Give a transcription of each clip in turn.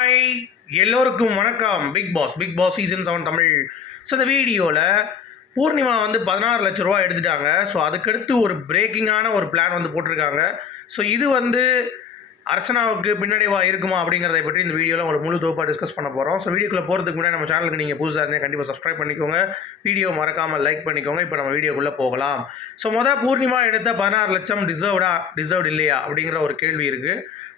Hi எல்லோருக்கும் வணக்கம். Bigg Boss Bigg Boss season seven Tamil. So இந்த வீடியோவில் பூர்ணிமா வந்து பதினாறு லட்ச ரூபா எடுத்துட்டாங்க. ஸோ அதுக்கடுத்து ஒரு பிரேக்கிங்கான ஒரு பிளான் வந்து போட்டிருக்காங்க. ஸோ இது வந்து அர்ச்சனாவுக்கு பின்னடைவாக இருக்குமா அப்படிங்கிறத பற்றி இந்த வீடியோவில் உங்களுக்கு முழு தொகுப்பாக டிஸ்கஸ் பண்ண போகிறோம் ஸோ வீடியோக்குள்ளே போகிறதுக்கு முன்னாடி நம்ம சேனலுக்கு நீங்கள் புதுசாக இருந்தால் கண்டிப்பாக சப்ஸ்கிரைப் பண்ணிக்கோங்க. வீடியோ மறக்காமல் லைக் பண்ணிக்கோங்க. இப்போ நம்ம வீடியோக்குள்ளே போகலாம். ஸோ மொதல் பூர்ணிமா எடுத்த பதினாறு லட்சம் டிசர்வ்டா டிசர்வ்டு இல்லையா அப்படிங்கிற ஒரு கேள்வி இருக்குது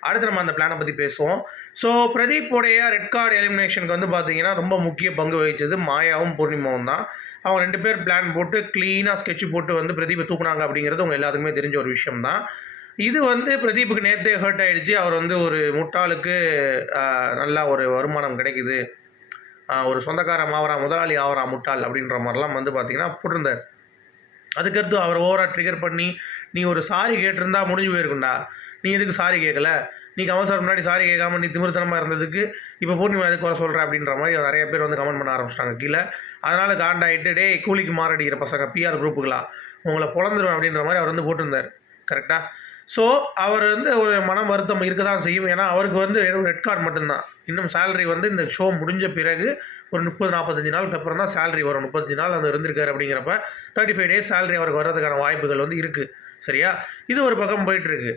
அடுத்து நம்ம அந்த பிளானை பற்றி பேசுவோம். ஸோ பிரதீப் உடைய ரெட் கார்டு எலிமினேஷனுக்கு வந்து பார்த்தீங்கன்னா ரொம்ப முக்கிய பங்கு வகிச்சது மாயாவும் பூர்ணிமாவும் தான். அவங்க ரெண்டு பேர் பிளான் போட்டு க்ளீனாக ஸ்கெட்ச் போட்டு வந்து பிரதீப்பை தூக்குனாங்க அப்படிங்கிறது உங்கள் எல்லாத்துக்குமே தெரிஞ்ச ஒரு விஷயம் தான் இது வந்து பிரதீப்புக்கு நேற்றே ஹர்ட் ஆகிடுச்சு அவர் வந்து ஒரு முட்டாளுக்கு நல்லா ஒரு வருமானம் கிடைக்குது. ஒரு சொந்தக்கார மாவரா முதலாளி ஆவரா முட்டாள் அப்படின்ற மாதிரிலாம் வந்து பார்த்திங்கன்னா போட்டிருந்தார். அதுக்கடுத்து அவர் ஓவராக ட்ரிகர் பண்ணி நீ ஒரு சாரி கேட்டிருந்தா முடிஞ்சு போயிருக்குண்டா நீ எதுக்கு சாரி கேட்கல நீ கமல் சார் முன்னாடி சாரி கேட்காம நீ திமிர்த்தனமாக இருந்ததுக்கு இப்போ பூர்ணிமா எதுக்கு வர சொல்கிற அப்படின்ற மாதிரி நிறைய பேர் வந்து கமெண்ட் பண்ண ஆரம்பிச்சிட்டாங்க கீழே. அதனால் காண்டாயிட்டு டேய் கூலிக்கு மாரடிக்கிற பசங்க பிஆர் குரூப்புகளா உங்களை பிறந்துருவேன் அப்படின்ற மாதிரி அவர் வந்து போட்டிருந்தார். கரெக்டாக ஸோ அவர் வந்து ஒரு மன வருத்தம் இருக்க தான் செய்யும். ஏன்னா அவருக்கு வந்து வெறும் ரெட் கார்டு மட்டும்தான். இன்னும் சேலரி வந்து இந்த ஷோ முடிஞ்ச பிறகு ஒரு முப்பது நாற்பத்தஞ்சு நாளுக்கு அப்புறம் தான் சேலரி வரும். முப்பத்தஞ்சு நாள் அந்த இருந்திருக்காரு அப்படிங்கிறப்ப தேர்ட்டி ஃபைவ் டேஸ் சேலரி அவருக்கு வர்றதுக்கான வாய்ப்புகள் வந்து இருக்குது சரியா? இது ஒரு பக்கம் போயிட்டுருக்கு.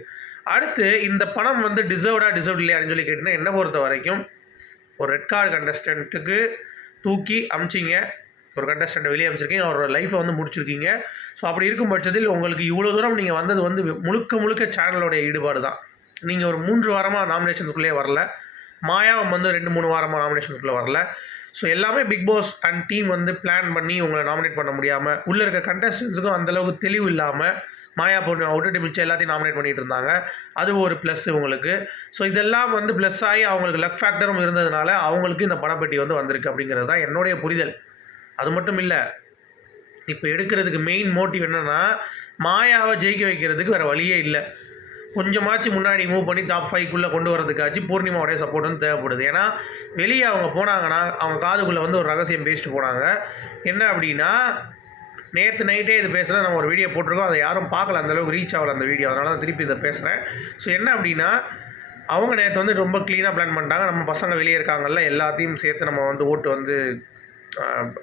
அடுத்து இந்த பணம் வந்து டிசர்வ்டாக டிசர்வ் இல்லையான்னு சொல்லி கேட்டிங்கன்னா என்ன பொறுத்த வரைக்கும் ஒரு ரெட் கார்டு கண்டஸ்டண்ட்டுக்கு தூக்கி அமிச்சிங்க. ஒரு கண்டஸ்டண்ட்டை வெளியே அமைச்சிருக்கீங்க அவரோட லைஃப்பை வந்து முடிச்சிருக்கீங்க. ஸோ அப்படி இருக்கும் பட்சத்தில் உங்களுக்கு இவ்வளோ தூரம் நீங்கள் வந்தது வந்து முழுக்க முழுக்க சேனலோடைய ஈடுபாடு தான் நீங்கள் ஒரு மூன்று வாரமாக நாமினேஷன்ஸ்குள்ளேயே வரல. மாயாவும் வந்து ரெண்டு மூணு வாரமாக நாமினேஷன்ஸ்குள்ளே வரல. ஸோ எல்லாமே பிக் பாஸ் அண்ட் டீம் வந்து பிளான் பண்ணி உங்களை நாமினேட் பண்ண முடியாமல் உள்ளே இருக்க கண்டஸ்டன்ஸுக்கும் அந்தளவுக்கு தெளிவு இல்லாமல் மாயா பொண்ணு அவுட்டு மிச்சம் எல்லாத்தையும் நாமினேட் பண்ணிகிட்டு இருந்தாங்க. அது ஒரு ப்ளஸ் உங்களுக்கு. ஸோ இதெல்லாம் வந்து ப்ளஸ் ஆகி அவங்களுக்கு லக் ஃபேக்டரும் இருந்ததுனால அவங்களுக்கு இந்த பணப்பெட்டி வந்து வந்திருக்கு அப்படிங்கிறது தான் என்னுடைய புரிதல். அது மட்டும் இல்லை இப்போ எடுக்கிறதுக்கு மெயின் மோட்டிவ் என்னென்னா மாயாவை ஜெயிக்க வைக்கிறதுக்கு வேறு வழியே இல்லை. கொஞ்சமாச்சும் முன்னாடி மூவ் பண்ணி டாப் ஃபைவ்க்குள்ளே கொண்டு வரதுக்காச்சு பூர்ணிமாவுடைய சப்போர்ட் வந்து தேவைப்படுது. ஏன்னா வெளியே அவங்க போனாங்கன்னா அவங்க காதுக்குள்ளே வந்து ஒரு ரகசியம் பேசிட்டு போனாங்க. என்ன அப்படின்னா நேற்று நைட்டே இது பேசுகிறேன் நம்ம ஒரு வீடியோ போட்டிருக்கோம். அதை யாரும் பார்க்கல அந்தளவுக்கு ரீச் ஆகல அந்த வீடியோ அதனால தான் திருப்பி இதை பேசுகிறேன் ஸோ என்ன அப்படின்னா அவங்க நேற்று வந்து ரொம்ப க்ளீனாக பிளான் பண்ணிட்டாங்க. நம்ம பசங்க வெளியே இருக்காங்கல்ல எல்லாத்தையும் சேர்த்து நம்ம வந்து ஓட்டு வந்து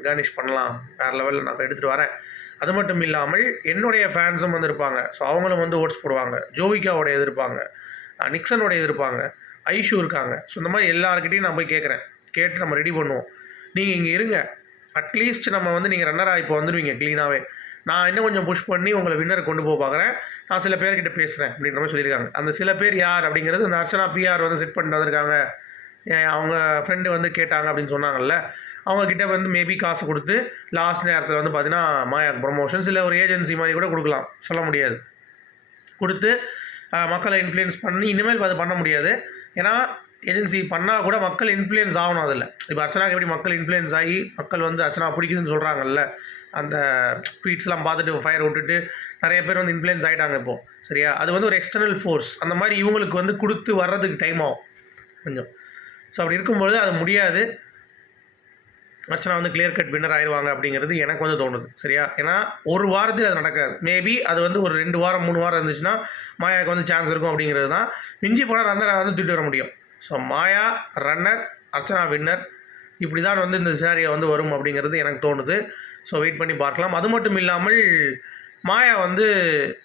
கார்னிஷ் பண்ணலாம். வேறு லெவலில் நான் எடுத்துகிட்டு வரேன். அது மட்டும் இல்லாமல் என்னுடைய ஃபேன்ஸும் வந்து இருப்பாங்க. ஸோ அவங்களும் வந்து ஓட்ஸ் போடுவாங்க. ஜோவிகாவோடைய எதிர்ப்பாங்க. அஹ் நிக்சனோட எதிர்ப்பாங்க. ஐஷு இருக்காங்க. ஸோ இந்த மாதிரி எல்லாருக்கிட்டையும் நான் போய் கேட்குறேன் கேட்டு நம்ம ரெடி பண்ணுவோம். நீங்கள் இங்கே இருங்க. அட்லீஸ்ட் நம்ம வந்து நீங்கள் ரன்னராக இப்போ வந்துடுவீங்க க்ளீனாகவே நான் இன்னும் கொஞ்சம் புஷ் பண்ணி உங்களை வின்னர் கொண்டு போக பார்க்குறேன் நான் சில பேர்கிட்ட பேசுகிறேன் அப்படின்ற மாதிரி சொல்லியிருக்காங்க. அந்த சில பேர் யார் அப்படிங்கிறது இந்த அர்ச்சனா பிஆர் வந்து செட் பண்ணிட்டு வந்திருக்காங்க. ஏன் அவங்க ஃப்ரெண்டு வந்து கேட்டாங்க அப்படின்னு சொன்னாங்கல்ல. அவங்கக்கிட்ட வந்து மேபி காசு கொடுத்து லாஸ்ட் நேரத்தில் வந்து பார்த்தீங்கன்னா மாயா ப்ரொமோஷன்ஸ் இல்லை ஒரு ஏஜென்சி மாதிரி கூட கொடுக்கலாம். சொல்ல முடியாது. கொடுத்து மக்களை இன்ஃப்ளூயன்ஸ் பண்ணி இனிமேல் அது பண்ண முடியாது. ஏன்னா ஏஜென்சி பண்ணால் கூட மக்கள் இன்ஃப்ளூயன்ஸ் ஆகணும் அதில். இப்போ அர்ச்சனாக்கு எப்படி மக்கள் இன்ஃப்ளூயன்ஸ் ஆகி மக்கள் வந்து அர்ச்சனா பிடிக்குதுன்னு சொல்கிறாங்கல்ல அந்த ட்வீட்ஸ்லாம் பார்த்துட்டு ஃபயர் விட்டுட்டு நிறைய பேர் வந்து இன்ஃப்ளூயன்ஸ் ஆகிட்டாங்க இப்போது சரியா? அது வந்து ஒரு எக்ஸ்டர்னல் ஃபோர்ஸ் அந்த மாதிரி இவங்களுக்கு வந்து கொடுத்து வர்றதுக்கு டைம் ஆகும். கொஞ்சம். ஸோ அப்படி இருக்கும்பொழுது அது முடியாது. அர்ச்சனா வந்து கிளியர் கட் வின்னர் ஆயிடுவாங்க அப்படிங்கிறது எனக்கு வந்து தோணுது. சரியா? ஏன்னா ஒரு வாரத்துக்கு அது நடக்காது. மேபி அது வந்து ஒரு ரெண்டு வாரம் மூணு வாரம் இருந்துச்சுன்னா மாயாவுக்கு வந்து சான்ஸ் இருக்கும் அப்படிங்கிறது தான். மிஞ்சி போனால் ரன்னரை வந்து தூக்கிட்டு வர முடியும். So Maya runner Archana winner இப்படி தான் வந்து இந்த சினாரியை வந்து வரும் அப்படிங்கிறது எனக்கு தோணுது. ஸோ வெயிட் பண்ணி பார்க்கலாம். அது மட்டும் இல்லாமல் மாயா வந்து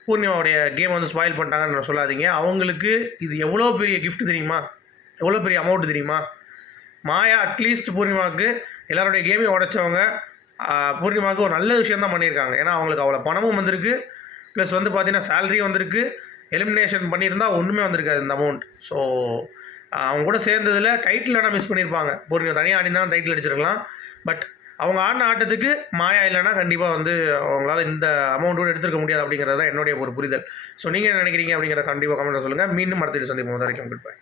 பூர்ணிமாவுடைய கேம் வந்து ஸ்பாயில் பண்ணிட்டாங்கன்னு சொல்லாதீங்க. அவங்களுக்கு இது எவ்வளோ பெரிய கிஃப்ட் தெரியுமா? எவ்வளோ பெரிய அமௌண்ட் தெரியுமா? மாயா அட்லீஸ்ட் பூர்ணிமாவுக்கு எல்லாருடைய கேமையும் உடைச்சவங்க பூர்ணிமாவுக்கு ஒரு நல்ல விஷயம் தான் பண்ணியிருக்காங்க. ஏன்னா அவங்களுக்கு அவ்வளோ பணமும் வந்திருக்கு. ப்ளஸ் வந்து பார்த்திங்கன்னா சேலரியும் வந்திருக்கு. எலிமினேஷன் பண்ணியிருந்தால் ஒன்றுமே வந்திருக்காது இந்த அமௌண்ட் ஸோ அவங்க கூட சேர்ந்ததில் டைட்டில் வேணால் மிஸ் பண்ணியிருப்பாங்க. பூர்ணிமா தனியாக ஆடி டைட்டில் அடிச்சிருக்கலாம். பட் அவங்க ஆடின ஆட்டத்துக்கு மாயா இல்லைன்னா கண்டிப்பாக வந்து அவங்களால இந்த அமௌண்ட் கூட எடுத்துருக்க முடியாது அப்படிங்கிறது தான் என்னுடைய ஒரு புரிதல். ஸோ நீங்கள் என்ன நினைக்கிறீங்க அப்படிங்கிறத கண்டிப்பாக கமெண்ட்டில் சொல்லுங்கள் மீண்டும் அடுத்த சந்திப்போம். வரைக்கும் குட் பை